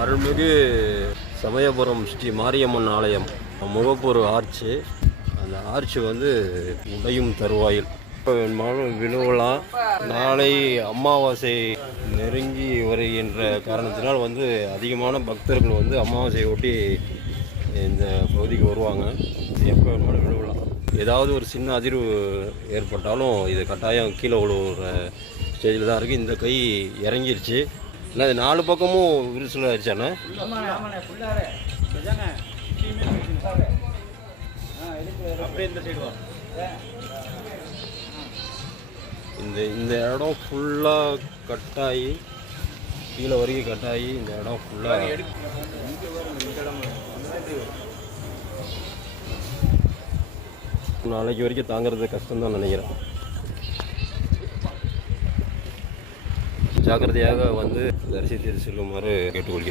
அருள்மிகு சமயபுரம் ஸ்ரீ மாரியம்மன் ஆலயம். முகப்பூர் ஆர்ச்சு. அந்த ஆர்ச்சு வந்து உடையும் தருவாயில். இப்போ வேணுமானாலும் விழுவலாம் நாளை அமாவாசை நெருங்கி வருகின்ற காரணத்தினால் வந்து அதிகமான பக்தர்கள் வந்து அமாவாசையை ஒட்டி இந்த பகுதிக்கு வருவாங்க. எப்போ வேணுமானும் விழுவலாம். ஏதாவது ஒரு சின்ன அதிர்வு ஏற்பட்டாலும் இது கட்டாயம் கீழே விழுவுற ஸ்டேஜில் தான் இருக்குது இந்த கை இறங்கிருச்சு. இல்லை அது நாலு பக்கமும் விரிசல் ஆயிடுச்சாண்ணே? இந்த இந்த இந்த இடம் ஃபுல்லாக கட்டாகி கீழே வரைக்கும் கட்டாகி இந்த இடம் ஃபுல்லாக நாளைக்கு வரைக்கும் தாங்கிறது கஷ்டம் தான் நினைக்கிறேன். ஜாக்கிரதையாக வந்து தரிசித்து செல்லுமாறு கேட்டுக்கொள்கிறேன்.